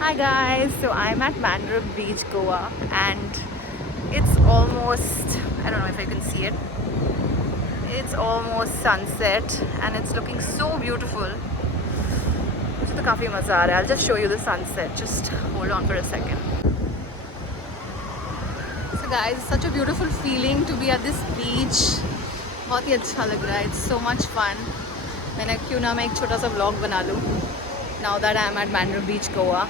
Hi guys, so I'm at Mandurab Beach, Goa, and it's almost, I don't know if you can see it, it's almost sunset and it's looking so beautiful. मुझे तो काफ़ी मज़ा आ रहा है. I'll just show you the sunset. Just hold on for a second. So guys, it's such a beautiful feeling to be at this beach. बहुत ही अच्छा लग रहा है. It's so much fun. मैंने क्यों ना मैं एक छोटा सा vlog बना लूँ. Now that I'm at Mandurab Beach, Goa.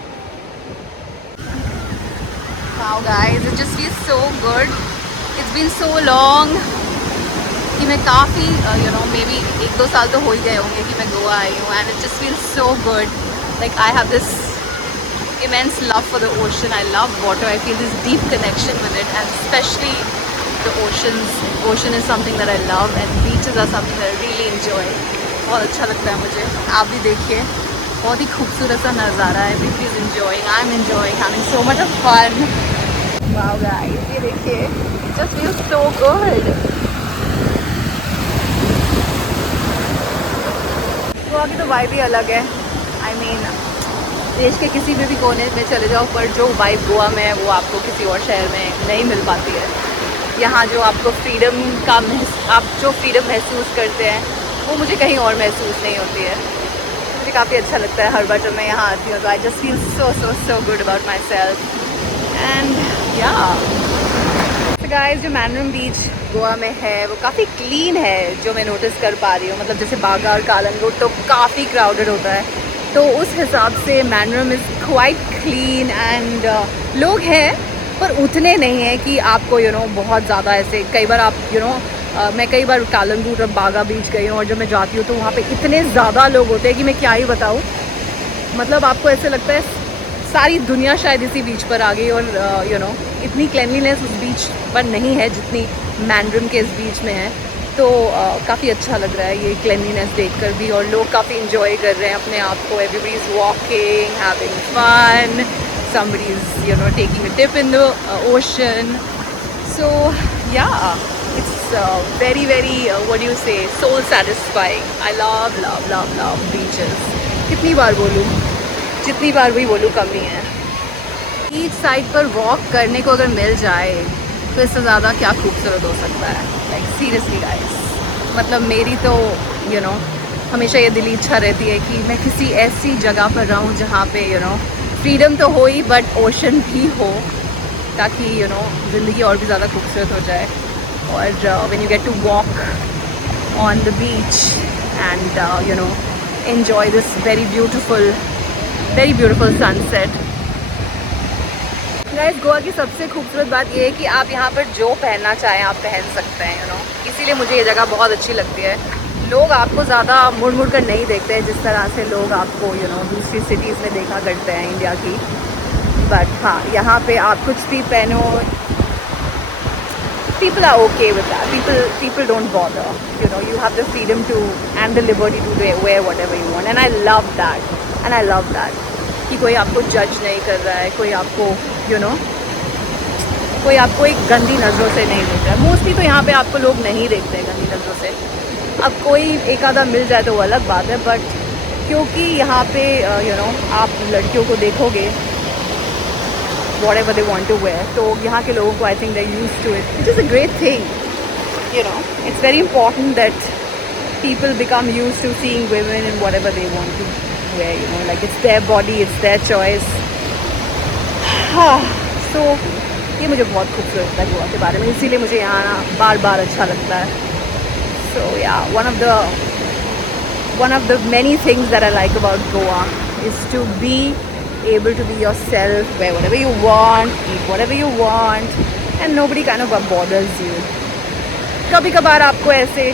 Wow guys, it just feels so good. It's been so long कि मैं काफ़ी maybe 1-2 साल तो हो ही गए होंगे कि मैं गोवा आई हूँ, and it just feels so good. Like I have this immense love for the ocean. I love water. I feel this deep connection with it, and especially the oceans. Ocean is something that I love, and beaches are something that I really enjoy. बहुत अच्छा लगता है मुझे. आप भी देखिए, बहुत ही खूबसूरत सा नज़ारा है. Everybody is enjoying. I'm enjoying, having so much of fun. Wow guys, ये देखिए, it just feels so good. Goa की तो वाइब ही अलग है. I mean, देश के किसी भी कोने में चले जाओ, पर जो वाइब गोवा में है वो आपको किसी और शहर में नहीं मिल पाती है. यहाँ जो आपको फ्रीडम का आप जो फ्रीडम महसूस करते हैं वो मुझे कहीं और महसूस नहीं होती है. मुझे काफ़ी अच्छा लगता है हर बार जब मैं यहाँ आती हूँ, तो I just feel so good about my self. And या गाइस, जो मैनरम बीच गोवा में है वो काफ़ी क्लीन है, जो मैं नोटिस कर पा रही हूँ. मतलब जैसे बागा और कालनगुट तो काफ़ी क्राउडेड होता है, तो उस हिसाब से मैनरम इज़ क्वाइट क्लीन. एंड लोग हैं पर उतने नहीं हैं कि आपको बहुत ज़्यादा ऐसे. कई बार आप मैं कई बार कालनगुट और बागा बीच गई हूँ, और जब मैं जाती हूँ तो वहाँ पे इतने ज़्यादा लोग होते हैं कि मैं क्या ही बताऊँ. मतलब आपको ऐसे लगता है सारी दुनिया शायद इसी बीच पर आ गई. और इतनी क्लेनलीनेस उस बीच पर नहीं है जितनी मैनरम के इस बीच में है. तो काफ़ी अच्छा लग रहा है ये क्लेनलीनेस देखकर भी, और लोग काफ़ी इंजॉय कर रहे हैं अपने आप को. Everybody is walking, having fun, somebody is taking a dip in the ocean. So yeah, it's very what do you say, soul satisfying. I love beaches. कितनी बार बोलूँ, जितनी बार भी बोलूँ कम नहीं है. बीच साइड पर वॉक करने को अगर मिल जाए तो इससे ज़्यादा क्या खूबसूरत हो सकता है. लाइक सीरियसली गाइस, मतलब मेरी तो हमेशा ये दिली इच्छा रहती है कि मैं किसी ऐसी जगह पर रहूँ जहाँ पे फ्रीडम तो हो ही, बट ओशन भी हो, ताकि ज़िंदगी और भी ज़्यादा खूबसूरत हो जाए. और when you get to walk on the beach and enjoy this very beautiful sunset. Guys, Goa की सबसे खूबसूरत बात ये है कि आप यहाँ पर जो पहनना चाहें आप पहन सकते हैं. इसीलिए मुझे ये जगह बहुत अच्छी लगती है. लोग आपको ज़्यादा मुड़ कर नहीं देखते हैं जिस तरह से लोग आपको दूसरी सिटीज़ में देखा करते हैं इंडिया की. बट हाँ, यहाँ पे आप कुछ भी पहनो, people are okay with that. People don't bother. You have the freedom to and the liberty to wear whatever you want, and I love that. कि कोई आपको जज नहीं कर रहा है, कोई आपको कोई आपको एक गंदी नज़रों से नहीं देख रहा है. मोस्टली तो यहाँ पे आपको लोग नहीं देखते हैं गंदी नज़रों से. अब कोई एक आधा मिल जाए तो वो अलग बात है, बट क्योंकि यहाँ पे आप लड़कियों को देखोगे whatever they want to wear, तो यहाँ के लोगों को I think they're used to it, which is a great thing. It's very important that people become used to seeing women in whatever they want to wear. Like it's their body, it's their choice. So ये मुझे बहुत खूबसूरत लगता है गोवा के बारे में, इसीलिए मुझे यहाँ आना बार बार अच्छा लगता है. So yeah, one of the many things that I like about Goa is to be able to be yourself, wear whatever you want, eat whatever you want, and nobody kind of bothers you. कभी कभार आपको ऐसे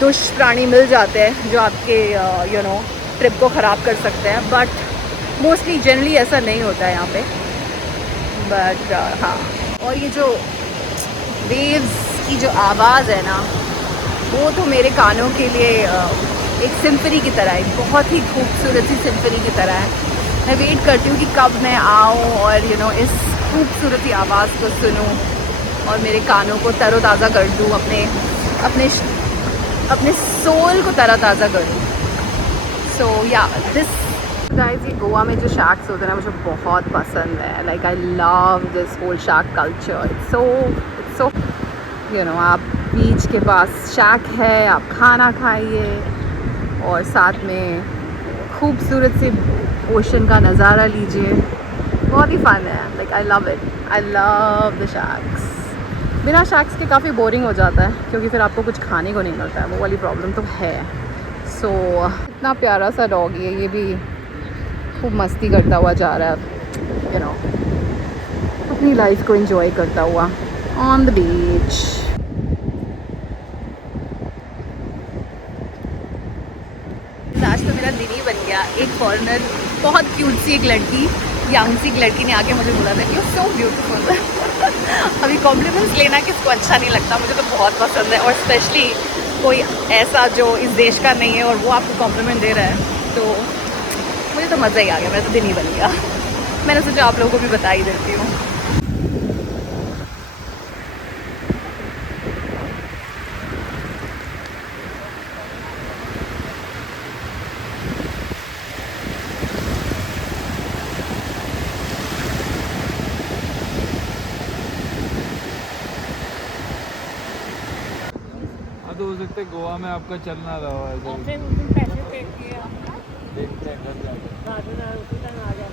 दुष्प्राणी मिल जाते हैं जो आपके trip को ख़राब कर सकते हैं, बट मोस्टली जनरली ऐसा नहीं होता है यहाँ पे. बट हाँ, और ये जो वेव्स की जो आवाज़ है ना, वो तो मेरे कानों के लिए एक सिम्फनी की तरह है, बहुत ही खूबसूरत सी सिम्फनी की तरह है. मैं वेट करती हूँ कि कब मैं आऊँ और इस खूबसूरती आवाज़ को सुनूँ और मेरे कानों को तरोताज़ा कर दूँ, अपने सोल को तरोताज़ा कर दूँ. सो या, दिस गाइस ये गोवा में जो शैक्स होते हैं ना मुझे बहुत पसंद है. Like I love this whole shack culture. It's so you know आप बीच के पास शैक है, आप खाना खाइए और साथ में खूबसूरत से ओशन का नज़ारा लीजिए. बहुत ही फ़न है. Like I love it. I love the shacks. बिना शैक्स के काफ़ी बोरिंग हो जाता है क्योंकि फिर आपको कुछ खाने को नहीं मिलता है. वो वाली प्रॉब्लम तो है. सो इतना प्यारा सा डॉग है. ये भी खूब मस्ती करता हुआ जा रहा है, यू नो अपनी लाइफ को एंजॉय करता हुआ ऑन द बीच. आज तो मेरा दिन ही बन गया. एक फॉरेनर बहुत क्यूट सी एक लड़की, यंग सी एक लड़की ने आके मुझे बोला था यू सो ब्यूटीफुल. अभी कॉम्प्लीमेंट्स लेना किसको अच्छा नहीं लगता. मुझे तो बहुत पसंद है और स्पेशली कोई ऐसा जो इस देश का नहीं है और वो आपको कॉम्प्लीमेंट दे रहा है तो मुझे तो मज़ा ही आ गया. मेरा तो दिन ही बन गया. मैंने सोचा आप लोगों को भी बता ही देती हूँ. तो हो सकता है गोवा में आपका चलना रहा है. पैसे पे किए देखते हैं घर जाके. उसी टाइम आ गया.